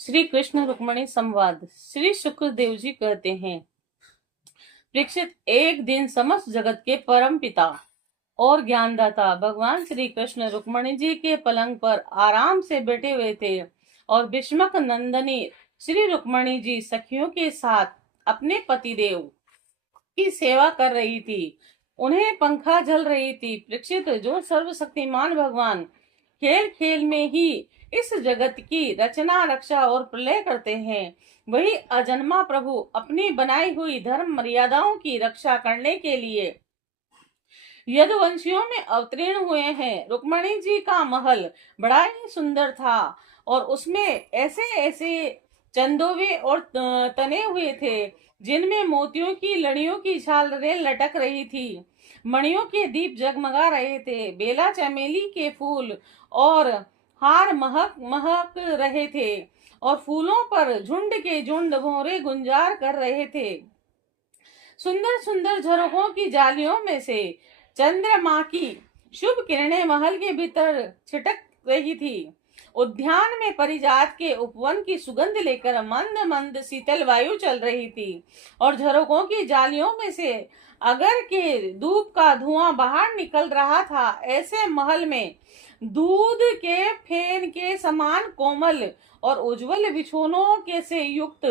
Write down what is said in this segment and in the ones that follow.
श्री कृष्ण रुक्मणी संवाद। श्री शुक्रदेव जी कहते हैं, परीक्षित, एक दिन समस्त जगत के परम पिता और ज्ञानदाता भगवान श्री कृष्ण रुक्मणी जी के पलंग पर आराम से बैठे हुए थे और भीष्मक नंदनी श्री रुक्मणी जी सखियों के साथ अपने पतिदेव की सेवा कर रही थी। उन्हें पंखा झल रही थी। परीक्षित, जो सर्वशक्तिमान भगवान खेल खेल में ही इस जगत की रचना, रक्षा और प्रलय करते हैं, वही अजन्मा प्रभु अपनी बनाई हुई धर्म मर्यादाओं की रक्षा करने के लिए यदुवंशियों में अवतीर्ण हुए हैं। रुक्मणी जी का महल बड़ा ही सुंदर था और उसमें ऐसे ऐसे चंदोवे और तने हुए थे जिनमें मोतियों की लड़ियों की झालरें लटक रही थी। मणियों के दीप जगमगा रहे थे। बेला चमेली के फूल और हार महक महक रहे थे और फूलों पर झुंड के झुंड भौरे गुंजार कर रहे थे। सुंदर सुंदर झरोखों की जालियों में से चंद्रमा की शुभ किरणें महल के भीतर छिटक रही थी। उद्यान में परिजात के उपवन की सुगंध लेकर मंद मंद शीतल वायु चल रही थी और झरोखों की जालियों में से अगर के धूप का धुआं बाहर निकल रहा था। ऐसे महल में दूध के फेन के समान कोमल और उज्जवल बिछोनों के से युक्त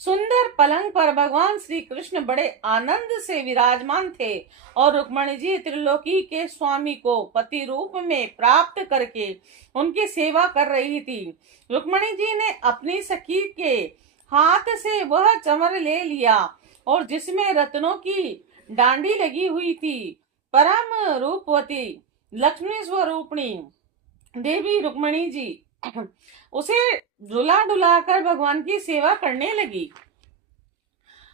सुंदर पलंग पर भगवान श्री कृष्ण बड़े आनंद से विराजमान थे और रुक्मणी जी त्रिलोकी के स्वामी को पति रूप में प्राप्त करके उनकी सेवा कर रही थी। रुक्मणी जी ने अपनी सखी के हाथ से वह चमर ले लिया और जिसमें रत्नों की डांडी लगी हुई थी। परम रूपवती लक्ष्मी स्वरूपणी देवी रुक्मणी जी उसे डुला डुला कर भगवान की सेवा करने लगी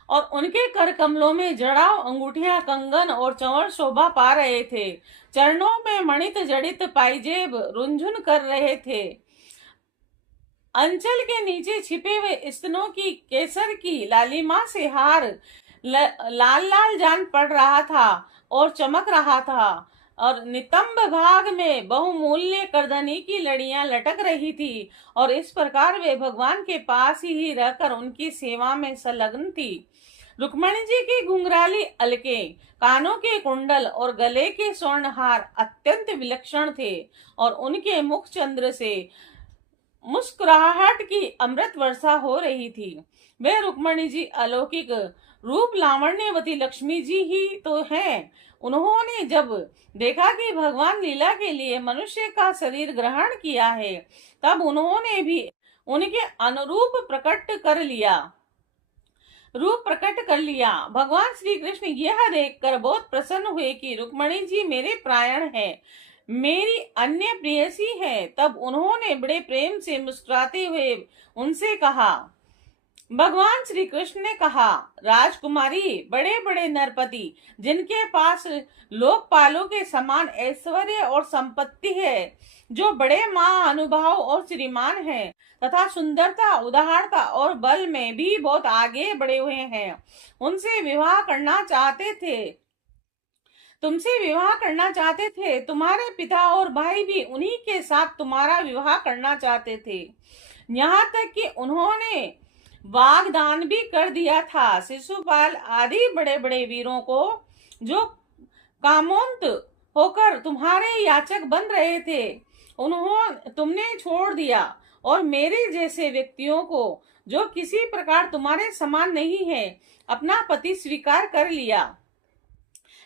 और उनके कर कमलों में जड़ाव, अंगूठियां, कंगन और चंवर शोभा पा रहे थे। चरणों में मणित जड़ित पाइजेब रुंझुन कर रहे थे। अंचल के नीचे छिपे हुए स्तनों की केसर की लालिमा से हार लाल लाल जान पड़ रहा था और चमक रहा था और नितंब भाग में बहुमूल्य करधनी की लड़ियां लटक रही थी और इस प्रकार वे भगवान के पास ही रहकर उनकी सेवा में संलग्न थी। रुक्मणी जी की घुंघराली अलके, कानों के कुंडल और गले के स्वर्णहार अत्यंत विलक्षण थे और उनके मुख चंद्र से मुस्कुराहट की अमृत वर्षा हो रही थी। वे रुक्मणी जी अलौकिक रूप लावण्यवती लक्ष्मी जी ही तो हैं। उन्होंने जब देखा कि भगवान लीला के लिए मनुष्य का शरीर ग्रहण किया है, तब उन्होंने भी उनके अनुरूप रूप प्रकट कर लिया। भगवान श्री कृष्ण यह देखकर बहुत प्रसन्न हुए कि रुक्मणी जी मेरे प्राण हैं, मेरी अन्य प्रेयसी है। तब उन्होंने बड़े प्रेम से मुस्कुराते हुए उनसे कहा, भगवान श्री कृष्ण ने कहा, राजकुमारी, बड़े बड़े नरपति जिनके पास लोकपालों के समान ऐश्वर्य और संपत्ति है, जो बड़े महानुभाव और श्रीमान हैं तथा सुंदरता, उदारता और बल में भी बहुत आगे बढ़े हुए हैं, उनसे विवाह करना चाहते थे, तुमसे विवाह करना चाहते थे। तुम्हारे पिता और भाई भी उन्हीं के साथ तुम्हारा विवाह करना चाहते थे। यहाँ तक कि उन्होंने वागदान भी कर दिया था। शिशुपाल आदि बड़े बड़े वीरों को, जो कामोन्त होकर तुम्हारे याचक बन रहे थे, तुमने छोड़ दिया और मेरे जैसे व्यक्तियों को, जो किसी प्रकार तुम्हारे समान नहीं है, अपना पति स्वीकार कर लिया।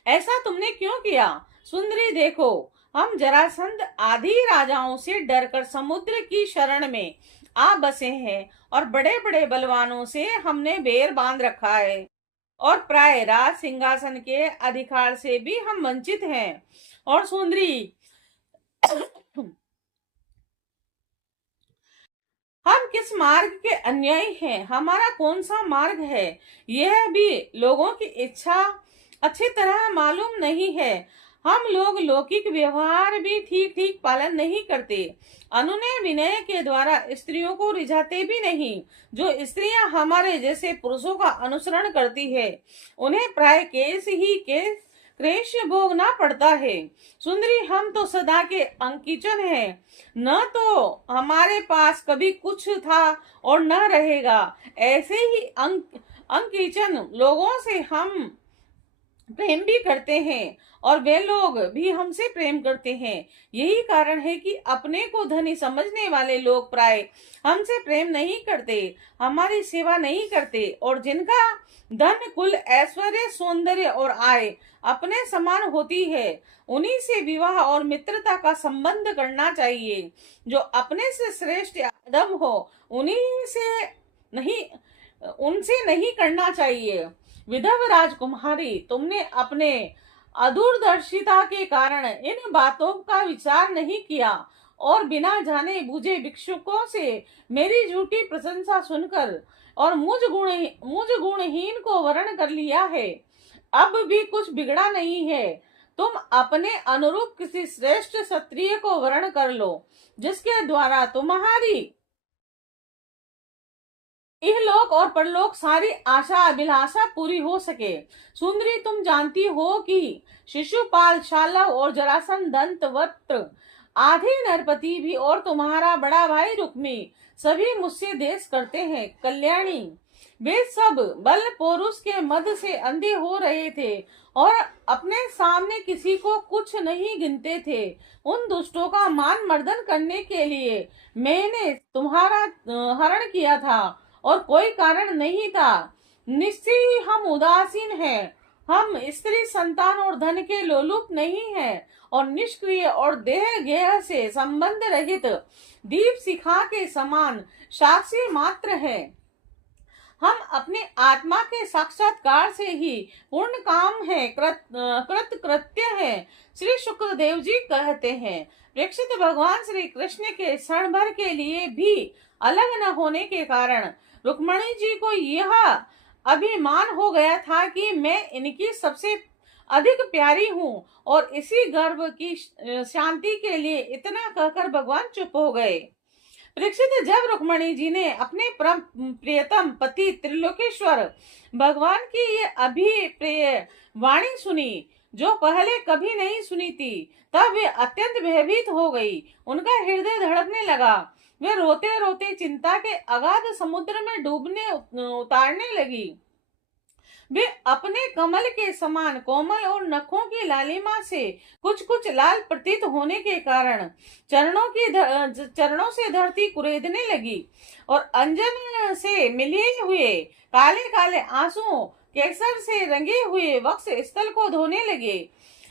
ऐसा तुमने क्यों किया? सुंदरी, देखो, हम जरासंध आदि राजाओं से डरकर समुद्र की शरण में आ बसे हैं और बड़े बड़े बलवानों से हमने बेर बांध रखा है और प्राय राज सिंहासन के अधिकार से भी हम वंचित हैं। और सुंदरी, हम किस मार्ग के अन्यायी हैं? हमारा कौन सा मार्ग है, यह भी लोगों की इच्छा अच्छी तरह मालूम नहीं है। हम लोग लौकिक व्यवहार भी ठीक ठीक पालन नहीं करते, अनुनय विनय के द्वारा स्त्रियों को रिझाते भी नहीं। जो स्त्रियां हमारे जैसे पुरुषों का अनुसरण करती है, उन्हें प्राय केस ही केस क्लेश भोगना पड़ता है। सुंदरी, हम तो सदा के अंकिचन हैं, न तो हमारे पास कभी कुछ था और न रहेगा। ऐसे ही अंकिचन लोगों से हम प्रेम भी करते हैं और वे लोग भी हमसे प्रेम करते हैं। यही कारण है कि अपने को धनी समझने वाले लोग प्राय हमसे प्रेम नहीं करते, हमारी सेवा नहीं करते, और जिनका धन, कुल, ऐश्वर्य, सौंदर्य और आय अपने समान होती है, उन्हीं से विवाह और मित्रता का संबंध करना चाहिए। जो अपने से श्रेष्ठ या अधम हो, उन्हीं से नहीं उनसे नहीं करना चाहिए। विधव राजकुमारी, तुमने अपने अदूरदर्शिता के कारण इन बातों का विचार नहीं किया और बिना जाने बूझे भिक्षुकों से मेरी झूठी प्रशंसा सुनकर और मुझ गुणहीन को वरण कर लिया है। अब भी कुछ बिगड़ा नहीं है। तुम अपने अनुरूप किसी श्रेष्ठ क्षत्रिय को वरण कर लो, जिसके द्वारा तुम्हारी इहलोक और परलोक सारी आशा अभिलाषा पूरी हो सके। सुंदरी, तुम जानती हो कि शिशुपाल, शालव और जरासंध, दंतवक्त्र आदि नरपति भी और तुम्हारा बड़ा भाई रुक्मी सभी मुझसे देश करते हैं। कल्याणी, वे सब बल पौरुष के मद से अंधे हो रहे थे और अपने सामने किसी को कुछ नहीं गिनते थे। उन दुष्टों का मान मर्दन करने के लिए मैंने तुम्हारा हरण किया था और कोई कारण नहीं था। निश्चय ही हम उदासीन हैं। हम स्त्री संतान और धन के लोलुप नहीं हैं और निष्क्रिय और देह गेह से संबंध रहित दीप शिखा के समान साक्षी मात्र हैं। हम अपने आत्मा के साक्षात्कार से ही पूर्ण काम है, कृत कृत्य है। श्री शुक्रदेव जी कहते हैं, प्रेक्षित भगवान श्री कृष्ण के क्षण भर के लिए भी अलग न होने के कारण रुक्मणी जी को यह अभिमान हो गया था कि मैं इनकी सबसे अधिक प्यारी हूँ, और इसी गर्व की शांति के लिए इतना कहकर भगवान चुप हो गए। परीक्षित, जब रुक्मणी जी ने अपने परम प्रियतम पति त्रिलोकेश्वर भगवान की ये अभिप्रिय वाणी सुनी, जो पहले कभी नहीं सुनी थी, तब वे अत्यंत भयभीत हो गई। उनका हृदय धड़कने लगा। वे रोते रोते चिंता के अगाध समुद्र में डूबने उतारने लगी। वे अपने कमल के समान कोमल और नखों की लालिमा से कुछ कुछ लाल प्रतीत होने के कारण चरणों से धरती कुरेदने लगी और अंजन से मिले हुए काले काले आंसुओं केसर से रंगे हुए वक्ष स्थल को धोने लगे।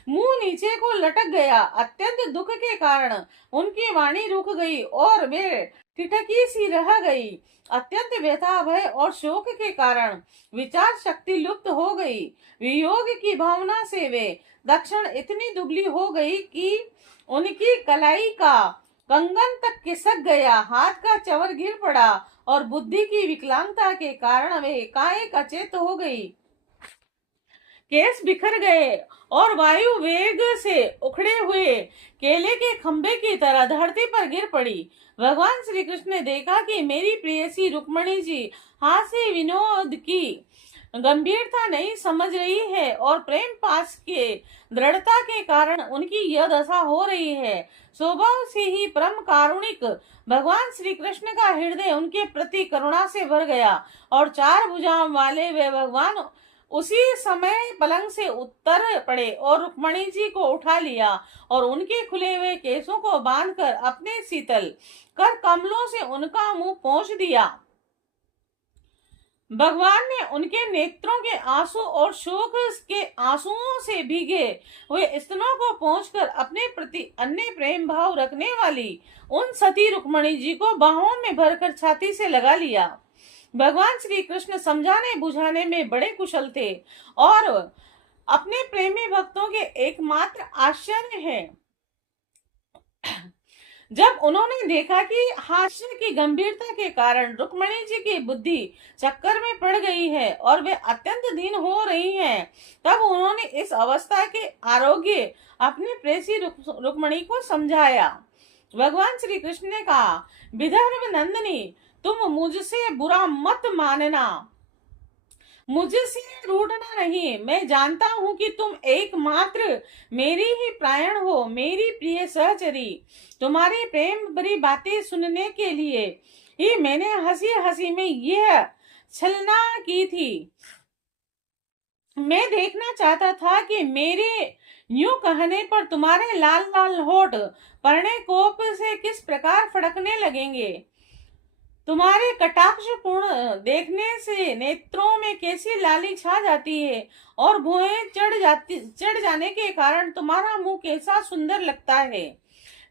मुंह नीचे को लटक गया। अत्यंत दुख के कारण उनकी वाणी रुक गई और वे ठिठकी सी रह गई। अत्यंत व्यथा, भय और शोक के कारण विचार शक्ति लुप्त हो गई। वियोग की भावना से वे दक्षिण इतनी दुबली हो गई कि उनकी कलाई का कंगन तक खिसक गया, हाथ का चवर गिर पड़ा और बुद्धि की विकलांगता के कारण वे एकाएक अचेत हो गई। केस बिखर गए और वायु वेग से उखड़े हुए केले के खंभे की तरह धरती पर गिर पड़ी। भगवान श्री कृष्ण ने देखा कि मेरी प्रेयसी रुक्मणी जी हास्य विनोद की गंभीरता नहीं समझ रही है और प्रेम पास के दृढ़ता के कारण उनकी यह दशा हो रही है। स्वभाव से ही परम कारुणिक भगवान श्री कृष्ण का हृदय उनके प्रति करुणा से भर गया और चार भुजाओं वाले वे भगवान उसी समय पलंग से उतर पड़े और रुक्मणी जी को उठा लिया और उनके खुले हुए केसों को बांधकर अपने शीतल कर कमलों से उनका मुंह पोंछ दिया। भगवान ने उनके नेत्रों के आंसू और शोक के आंसुओं से भीगे हुए स्तनों को पोंछकर अपने प्रति अन्य प्रेम भाव रखने वाली उन सती रुक्मणी जी को बाहों में भरकर छाती से लगा लिया। भगवान श्री कृष्ण समझाने बुझाने में बड़े कुशल थे और अपने प्रेमी भक्तों के एकमात्र आश्चर्य हैं। जब उन्होंने देखा कि हास्य की गंभीरता के कारण रुक्मणी जी की बुद्धि चक्कर में पड़ गई है और वे अत्यंत दीन हो रही हैं, तब उन्होंने इस अवस्था के आरोग्य अपनी प्रेसी रुक्मणी को समझाया। भगवान श्री कृष्ण ने कहा, विदर्भ नंदिनी, तुम मुझसे बुरा मत मानना। मुझसे रूठना नहीं। मैं जानता हूँ कि तुम एकमात्र मेरी ही प्राण हो, मेरी प्रिय सहचरी। तुम्हारी प्रेम भरी बातें सुनने के लिए ही मैंने हंसी हंसी में यह छलना की थी। मैं देखना चाहता था कि मेरे यूं कहने पर तुम्हारे लाल लाल होठ परने कोप से किस प्रकार फड़कने लगेंगे। तुम्हारे कटाक्ष पूर्ण देखने से नेत्रों में कैसी लाली छा जाती है, और भुएं चढ़ जाने के कारण तुम्हारा मुंह कैसा सुंदर लगता है।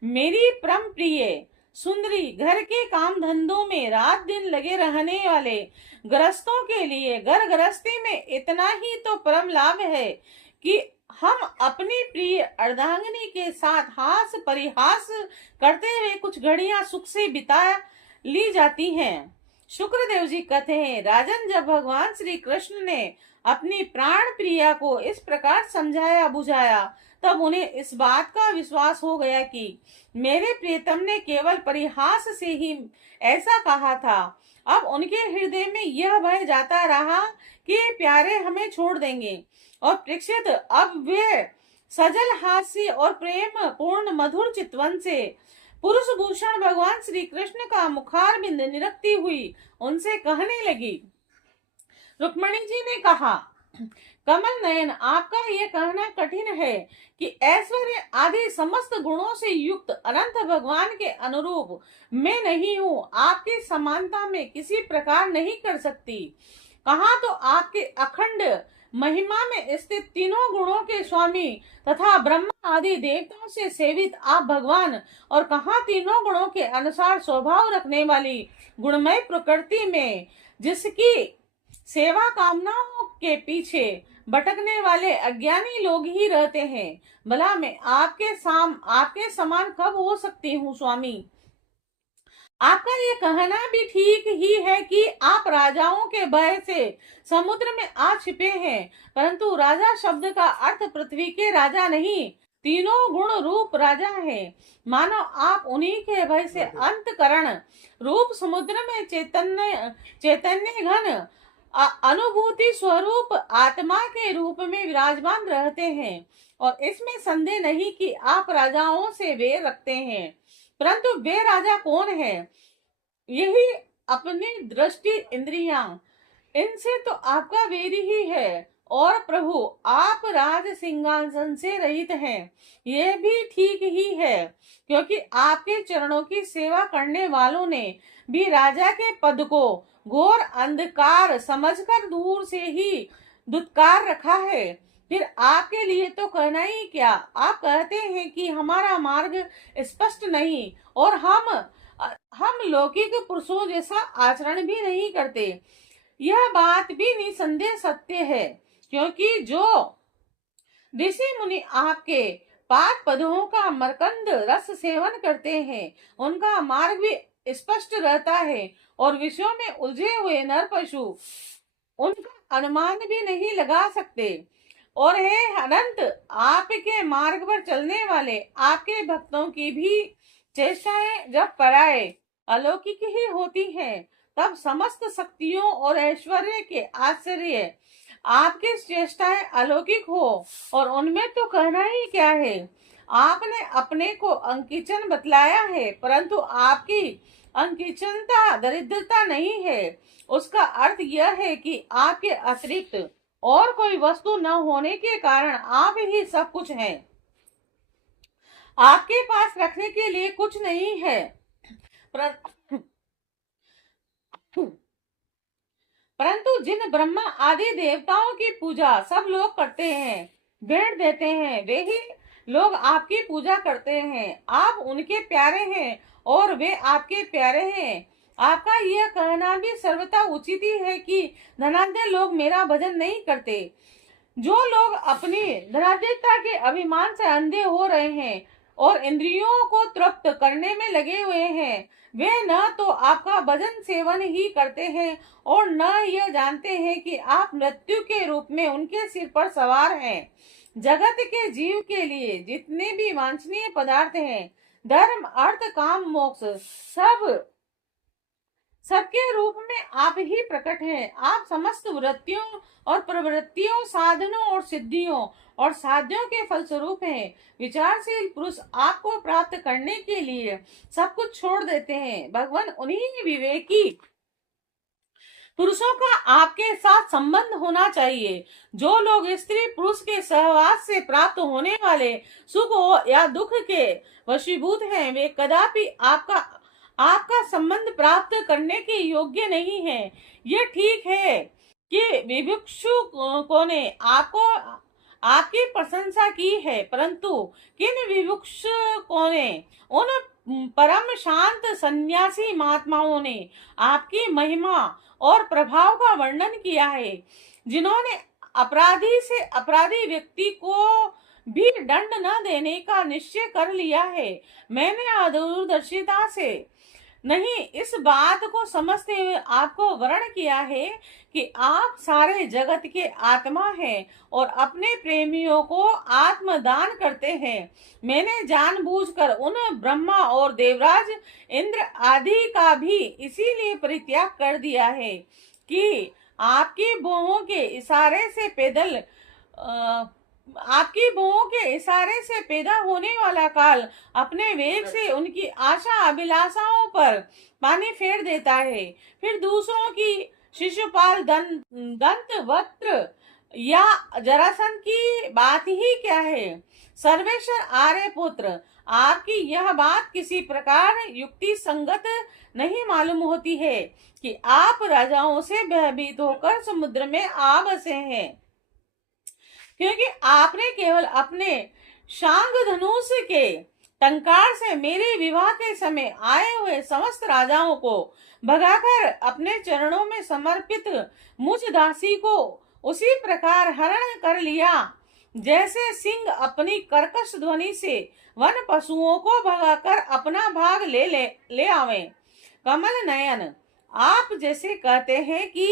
मेरी परम प्रिय सुंदरी, घर के काम धंधों में रात दिन लगे रहने वाले गृहस्थों के लिए घर गृहस्थी में इतना ही तो परम लाभ है कि हम अपनी प्रिय अर्धांगिनी के साथ हास परिहास करते हुए कुछ घड़ियां सुख से बिता ली जाती हैं। शुक्रदेव जी कहते हैं, राजन, जब भगवान श्री कृष्ण ने अपनी प्राण प्रिया को इस प्रकार समझाया बुझाया, तब उन्हें इस बात का विश्वास हो गया कि मेरे प्रियतम ने केवल परिहास से ही ऐसा कहा था। अब उनके हृदय में यह भय जाता रहा कि प्यारे हमें छोड़ देंगे, और परीक्षित अब वे सजल हास्य और प्रेम पूर्ण मधुर चितवन से पुरुष भूषण भगवान श्री कृष्ण का मुखार बिंद निरखती हुई उनसे कहने लगी। रुक्मणी जी ने कहा, कमल नयन, आपका यह कहना कठिन है कि ऐश्वर्य आदि समस्त गुणों से युक्त अनंत भगवान के अनुरूप मैं नहीं हूँ, आपकी समानता में किसी प्रकार नहीं कर सकती। कहा तो आपके अखंड महिमा में स्थित तीनों गुणों के स्वामी तथा ब्रह्मा आदि देवताओं से सेवित आप भगवान, और कहा तीनों गुणों के अनुसार स्वभाव रखने वाली गुणमय प्रकृति में जिसकी सेवा कामनाओं के पीछे भटकने वाले अज्ञानी लोग ही रहते हैं। भला मैं आपके समान कब हो सकती हूँ स्वामी। आपका ये कहना भी ठीक ही है कि आप राजाओं के भय से समुद्र में आ छिपे हैं, परंतु राजा शब्द का अर्थ पृथ्वी के राजा नहीं, तीनों गुण रूप राजा है। मानो आप उन्हीं के भय से अंतकरण रूप समुद्र में चैतन्य घन अनुभूति स्वरूप आत्मा के रूप में विराजमान रहते हैं, और इसमें संदेह नहीं कि आप राजाओं से वेर रखते हैं। परंतु वे राजा कौन है? यही अपनी दृष्टि इंद्रियां, इनसे तो आपका वेर ही है। और प्रभु, आप राज सिंहासन से रहित हैं, यह भी ठीक ही है, क्योंकि आपके चरणों की सेवा करने वालों ने भी राजा के पद को घोर अंधकार समझकर दूर से ही दुत्कार रखा है। फिर आपके लिए तो कहना ही क्या। आप कहते हैं कि हमारा मार्ग स्पष्ट नहीं, और हम लौकिक पुरुषों जैसा आचरण भी नहीं करते। यह बात भी निसंदेह सत्य है, क्योंकि जो ऋषि मुनि आपके पाद पदों का मरकंद रस सेवन करते हैं, उनका मार्ग भी स्पष्ट रहता है, और विषयों में उलझे हुए नर पशु उनका अनुमान भी नहीं लगा सकते। और हे अनंत, आपके मार्ग पर चलने वाले आपके भक्तों की भी चेष्टाएं जब पराये अलौकिक ही होती हैं, तब समस्त शक्तियों और ऐश्वर्य के आश्चर्य आपकी चेष्टाएं अलौकिक हो, और उनमें तो कहना ही क्या है। आपने अपने को अंकिचन बतलाया है, परंतु आपकी अंकिचनता दरिद्रता नहीं है। उसका अर्थ यह है कि आपके अतिरिक्त और कोई वस्तु न होने के कारण आप ही सब कुछ हैं। आपके पास रखने के लिए कुछ नहीं है। परंतु जिन ब्रह्मा आदि देवताओं की पूजा सब लोग करते हैं, भेंट देते हैं, वे ही लोग आपकी पूजा करते हैं। आप उनके प्यारे हैं और वे आपके प्यारे हैं। आपका यह कहना भी सर्वथा उचित ही है कि धनाढ्य लोग मेरा भजन नहीं करते। जो लोग अपनी धनाढ्यता के अभिमान से अंधे हो रहे हैं और इंद्रियों को तृप्त करने में लगे हुए हैं, वे न तो आपका भजन सेवन ही करते हैं और न यह जानते हैं कि आप मृत्यु के रूप में उनके सिर पर सवार हैं। जगत के जीव के लिए जितने भी वांछनीय पदार्थ हैं, धर्म, अर्थ, काम, मोक्ष, सब सबके रूप में आप ही प्रकट हैं। आप समस्त वृत्तियों और प्रवृत्तियों, साधनों और सिद्धियों और साध्यों के फलस्वरूप हैं। विचारशील पुरुष आपको प्राप्त करने के लिए सब कुछ छोड़ देते हैं। भगवान उन्हीं विवेकी पुरुषों का आपके साथ संबंध होना चाहिए। जो लोग स्त्री पुरुष के सहवास से प्राप्त होने वाले सुख या दुख के वशीभूत हैं, वे कदापि आपका आपका संबंध प्राप्त करने के योग्य नहीं है। ये ठीक है कि विभिक्षुकों ने आपको आपकी प्रशंसा की है, परंतु किन विभिक्षुकों ने, उन परम शांत सन्यासी महात्माओं ने आपकी महिमा और प्रभाव का वर्णन किया है, जिन्होंने अपराधी से अपराधी व्यक्ति को भी दंड न देने का निश्चय कर लिया है। मैंने अदूरदर्शिता से नहीं, इस बात को समझते हुए आपको वर्ण किया है कि आप सारे जगत के आत्मा हैं और अपने प्रेमियों को आत्मदान करते हैं। मैंने जानबूझकर उन ब्रह्मा और देवराज इंद्र आदि का भी इसीलिए परित्याग कर दिया है कि आपकी भुवों के इशारे से आपकी भुवों के इशारे से पैदा होने वाला काल अपने वेग से उनकी आशा अभिलाषाओं पर पानी फेर देता है। फिर दूसरों की शिशुपाल दंत वक्त्र या जरासंध की बात ही क्या है। सर्वेश्वर आर्य पुत्र, आपकी यह बात किसी प्रकार युक्ति संगत नहीं मालूम होती है कि आप राजाओं से भयभीत होकर समुद्र में आ बसे हैं, क्योंकि आपने केवल अपने शांग धनुष के टंकार से मेरे विवाह के समय आए हुए समस्त राजाओं को भगाकर अपने चरणों में समर्पित मुझ दासी को उसी प्रकार हरण कर लिया जैसे सिंह अपनी कर्कश ध्वनि से वन पशुओं को भगाकर अपना भाग ले आवे। कमल नयन, आप जैसे कहते हैं कि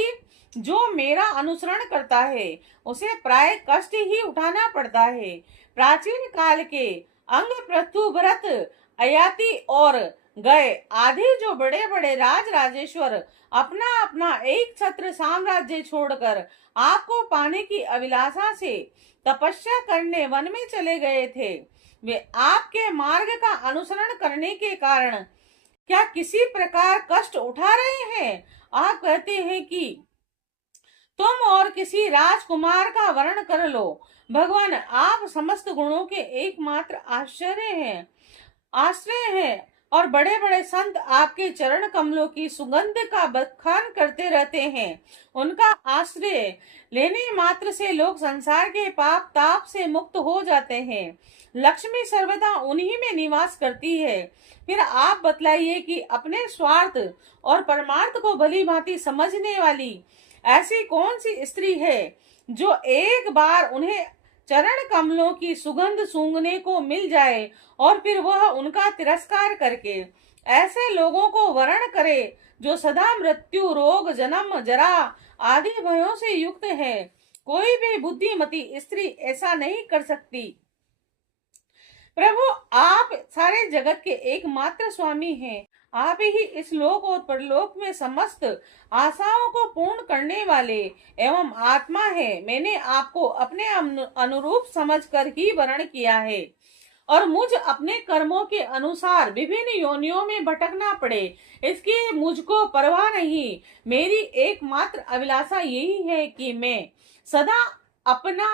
जो मेरा अनुसरण करता है उसे प्राय कष्ट ही उठाना पड़ता है। प्राचीन काल के अंग प्रथु व्रत अयाति और गए आदि जो बड़े बड़े राज राजेश्वर अपना अपना एक छत्र साम्राज्य छोड़कर आपको पाने की अभिलाषा से तपस्या करने वन में चले गए थे, वे आपके मार्ग का अनुसरण करने के कारण क्या किसी प्रकार कष्ट उठा रहे हैं? आप कहते हैं कि तुम और किसी राजकुमार का वर्ण कर लो। भगवान, आप समस्त गुणों के एकमात्र आश्रय हैं और बड़े बड़े संत आपके चरण कमलों की सुगंध का बखान करते रहते हैं। उनका आश्रय लेने मात्र से लोग संसार के पाप ताप से मुक्त हो जाते हैं। लक्ष्मी सर्वदा उन्हीं में निवास करती है। फिर आप बतलाइए कि अपने स्वार्थ और परमार्थ को भली भांति समझने वाली ऐसी कौन सी स्त्री है जो एक बार उन्हें चरण कमलों की सुगंध सूंघने को मिल जाए और फिर वह उनका तिरस्कार करके ऐसे लोगों को वरण करे जो सदा मृत्यु, रोग, जन्म, जरा आदि भयों से युक्त है। कोई भी बुद्धिमती स्त्री ऐसा नहीं कर सकती। प्रभु, आप सारे जगत के एकमात्र स्वामी हैं। आप ही इस लोक और परलोक में समस्त आशाओं को पूर्ण करने वाले एवं आत्मा है। मैंने आपको अपने अनुरूप समझकर ही वर्ण किया है और मुझ अपने कर्मों के अनुसार विभिन्न योनियों में भटकना पड़े, इसकी मुझको परवाह नहीं। मेरी एकमात्र अभिलाषा यही है कि मैं सदा अपना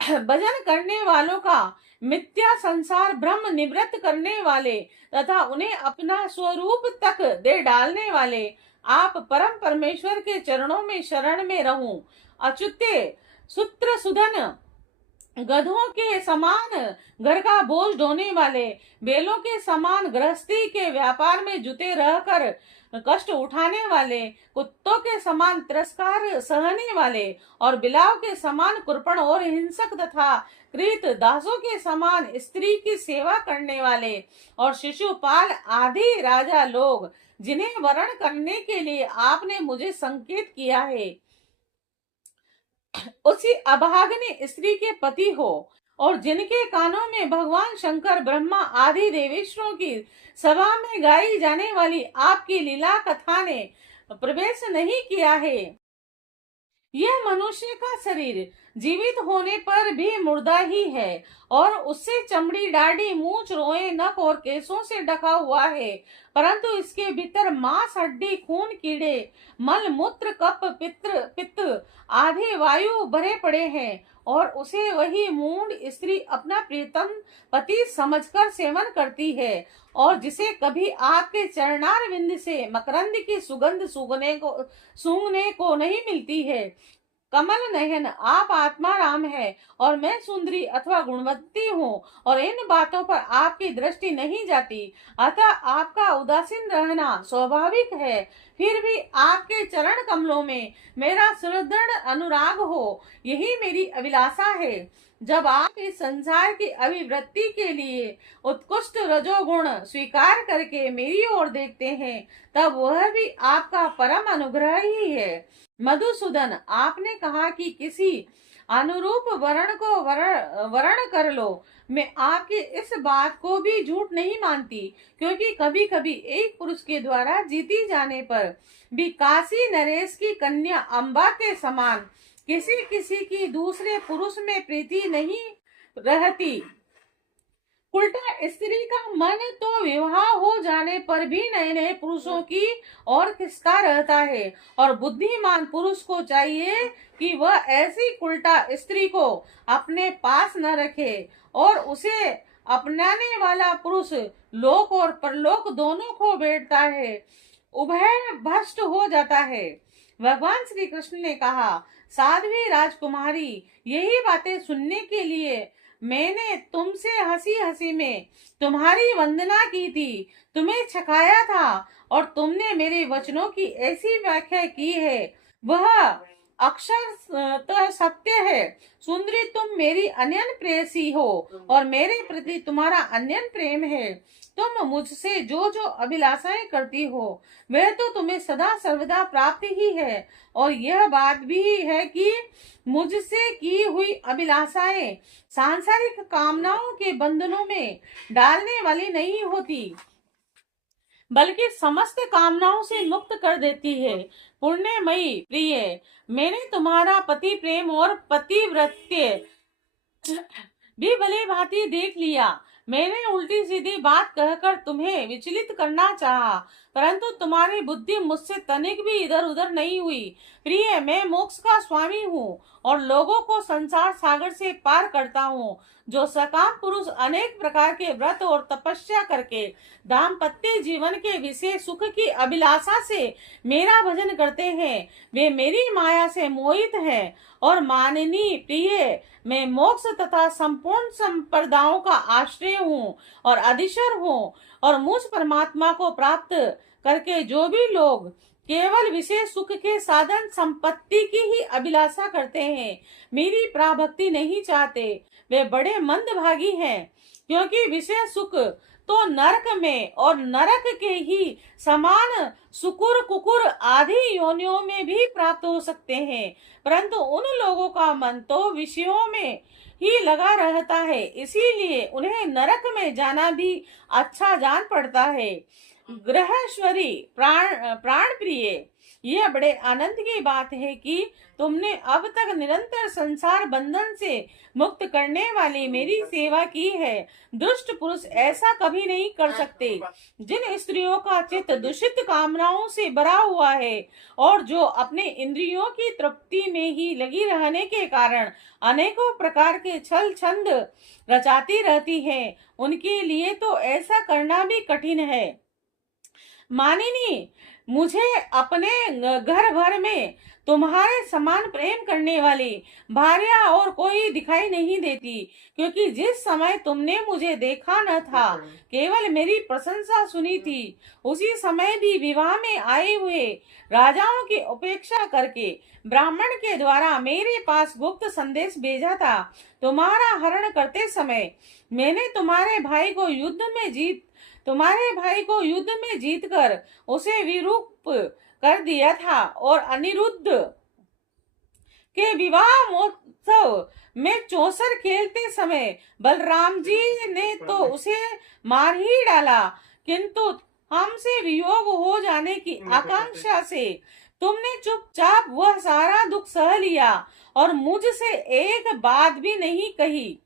भजन करने वालों का मिथ्या संसार ब्रह्म निवृत्त करने वाले तथा उन्हें अपना स्वरूप तक दे डालने वाले आप परम परमेश्वर के चरणों में शरण में रहूं। अच्युते, सूत्र सुधन, गधों के समान घर का बोझ ढोने वाले, बेलों के समान गृहस्थी के व्यापार में जुटे रहकर कष्ट उठाने वाले, कुत्तों के समान तिरस्कार सहने वाले और बिलाव के समान कुर्पण और हिंसक तथा कृत दासों के समान स्त्री की सेवा करने वाले और शिशुपाल आदि राजा लोग, जिन्हें वरण करने के लिए आपने मुझे संकेत किया है, उसी अभागिनी स्त्री के पति हो और जिनके कानों में भगवान शंकर, ब्रह्मा आदि देवेश्वरों की सभा में गाई जाने वाली आपकी लीला कथा ने प्रवेश नहीं किया है। यह मनुष्य का शरीर जीवित होने पर भी मुर्दा ही है और उससे चमड़ी, दाढ़ी, मूछ, रोए, नख और केसों से ढका हुआ है, परंतु इसके भीतर मांस, हड्डी, खून, कीड़े, मल, मूत्र, कफ, पित्त आदि वायु भरे पड़े हैं और उसे वही मूढ़ स्त्री अपना प्रियतम पति समझकर सेवन करती है और जिसे कभी आपके चरणार विंद से मकरंद की सुगंध सूंघने को नहीं मिलती है। कमल नयन, आप आत्मा राम है और मैं सुंदरी अथवा गुणवती हूँ और इन बातों पर आपकी दृष्टि नहीं जाती, अतः आपका उदासीन रहना स्वाभाविक है। फिर भी आपके चरण कमलों में मेरा सुदृढ़ अनुराग हो, यही मेरी अभिलाषा है। जब आप इस संसार की अभिवृत्ति के लिए उत्कृष्ट रजोगुण स्वीकार करके मेरी ओर देखते हैं, तब वह भी आपका परम अनुग्रह ही है। मधुसूदन, आपने कहा कि किसी अनुरूप वर्ण को वर्ण कर लो। मैं आपकी इस बात को भी झूठ नहीं मानती, क्योंकि कभी कभी एक पुरुष के द्वारा जीती जाने पर भी काशी नरेश की कन्या अंबा के समान किसी किसी की दूसरे पुरुष में प्रीति नहीं रहती। उल्टा स्त्री का मन तो विवाह हो जाने पर भी नए नए पुरुषों की ओर खिसका रहता है और बुद्धिमान पुरुष को चाहिए कि वह ऐसी उल्टा स्त्री को अपने पास न रखे और उसे अपनाने वाला पुरुष लोक और परलोक दोनों को बैठता है, उभय भ्रष्ट हो जाता है। भगवान श्री कृष्ण ने कहा, साध्वी राजकुमारी, यही बातें सुनने के लिए मैंने तुमसे हंसी हंसी में तुम्हारी वंदना की थी, तुम्हें छकाया था और तुमने मेरे वचनों की ऐसी व्याख्या की है, वह अक्षर सत्य है। सुंदरी, तुम मेरी अनन्य प्रेयसी हो और मेरे प्रति तुम्हारा अनन्य प्रेम है। तुम मुझसे जो जो अभिलाषाएं करती हो वह तो तुम्हें सदा सर्वदा प्राप्त ही है, और यह बात भी है कि मुझसे की हुई अभिलाषाएं सांसारिक कामनाओं के बंधनों में डालने वाली नहीं होती, बल्कि समस्त कामनाओं से मुक्त कर देती है। पुण्यमयी प्रिय, मैंने तुम्हारा पति प्रेम और पतिव्रत्य भी भली भांति देख लिया। मैंने उल्टी सीधी बात कहकर तुम्हें विचलित करना चाहा, परंतु तुम्हारी बुद्धि मुझसे तनिक भी इधर उधर नहीं हुई। प्रिय, मैं मोक्ष का स्वामी हूँ और लोगों को संसार सागर से पार करता हूँ। जो सकाम पुरुष अनेक प्रकार के व्रत और तपस्या करके दाम्पत्य जीवन के विषय सुख की अभिलाषा से मेरा भजन करते हैं, वे मेरी माया से मोहित हैं। और माननीय प्रिय, मैं मोक्ष तथा संपूर्ण संप्रदायों का आश्रय हूँ और अधीश्वर हूँ, और मुझ परमात्मा को प्राप्त करके जो भी लोग केवल विशेष सुख के साधन संपत्ति की ही अभिलाषा करते हैं, मेरी प्राभक्ति नहीं चाहते, वे बड़े मंदभागी हैं। क्योंकि विशेष सुख तो नरक में और नरक के ही समान सुकुर कुकुर आदि योनियों में भी प्राप्त हो सकते हैं, परंतु उन लोगों का मन तो विषयों में ही लगा रहता है, इसीलिए उन्हें नरक में जाना भी अच्छा जान पड़ता है। ग्रहेश्वरी, प्राण प्रिय, यह बड़े आनंद की बात है कि तुमने अब तक निरंतर संसार बंधन से मुक्त करने वाली मेरी सेवा की है। दुष्ट पुरुष ऐसा कभी नहीं कर सकते। जिन स्त्रियों का चित्त दूषित कामनाओं से भरा हुआ है और जो अपने इंद्रियों की तृप्ति में ही लगी रहने के कारण अनेकों प्रकार के छल छंद रचाती रहती हैं, उनके लिए तो ऐसा करना भी कठिन है। मानिनी, मुझे अपने घर भर में तुम्हारे समान प्रेम करने वाली भार्या और कोई दिखाई नहीं देती, क्योंकि जिस समय तुमने मुझे देखा न था, केवल मेरी प्रशंसा सुनी थी, उसी समय भी विवाह में आए हुए राजाओं की उपेक्षा करके ब्राह्मण के द्वारा मेरे पास गुप्त संदेश भेजा था। तुम्हारा हरण करते समय मैंने तुम्हारे भाई को युद्ध में जीतकर उसे विरूप कर दिया था और अनिरुद्ध के विवाह महोत्सव में चौसर खेलते समय बलराम जी ने तो उसे मार ही डाला, किंतु हमसे वियोग हो जाने की आकांक्षा से तुमने चुपचाप वह सारा दुख सह लिया और मुझसे एक बात भी नहीं कही।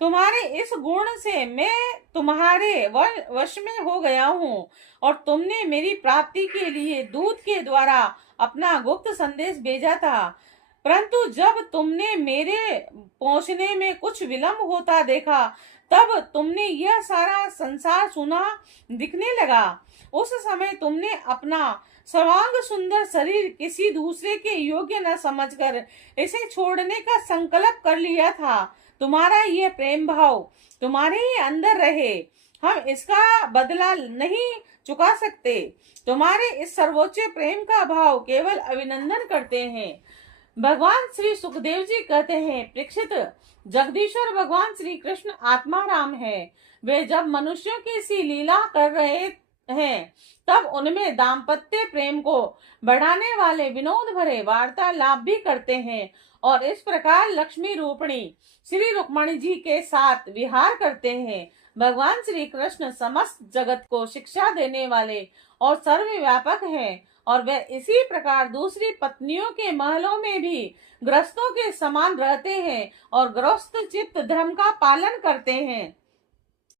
तुम्हारे इस गुण से मैं तुम्हारे वश में हो गया हूँ और तुमने मेरी प्राप्ति के लिए दूत के द्वारा अपना गुप्त संदेश भेजा था, परंतु जब तुमने मेरे पहुंचने में कुछ विलंब होता देखा तब तुमने यह सारा संसार सुना दिखने लगा। उस समय तुमने अपना सर्वांग सुंदर शरीर किसी दूसरे के योग्य न समझकर इसे छोड़ने का संकल्प कर लिया था। तुम्हारा यह प्रेम भाव तुम्हारे ही अंदर रहे, हम इसका बदला नहीं चुका सकते। तुम्हारे इस सर्वोच्च प्रेम का भाव केवल अभिनंदन करते हैं। भगवान श्री सुखदेव जी कहते हैं, परीक्षित, जगदीश्वर भगवान श्री कृष्ण आत्मा राम है। वे जब मनुष्यों की सी लीला कर रहे हैं तब उनमें दाम्पत्य प्रेम को बढ़ाने वाले विनोद भरे वार्तालाप भी करते हैं और इस प्रकार लक्ष्मी रूपणी श्री रुक्मणी जी के साथ विहार करते हैं। भगवान श्री कृष्ण समस्त जगत को शिक्षा देने वाले और सर्वव्यापक हैं और वे इसी प्रकार दूसरी पत्नियों के महलों में भी गृहस्थों के समान रहते हैं और गृहस्थ चित्त धर्म का पालन करते हैं।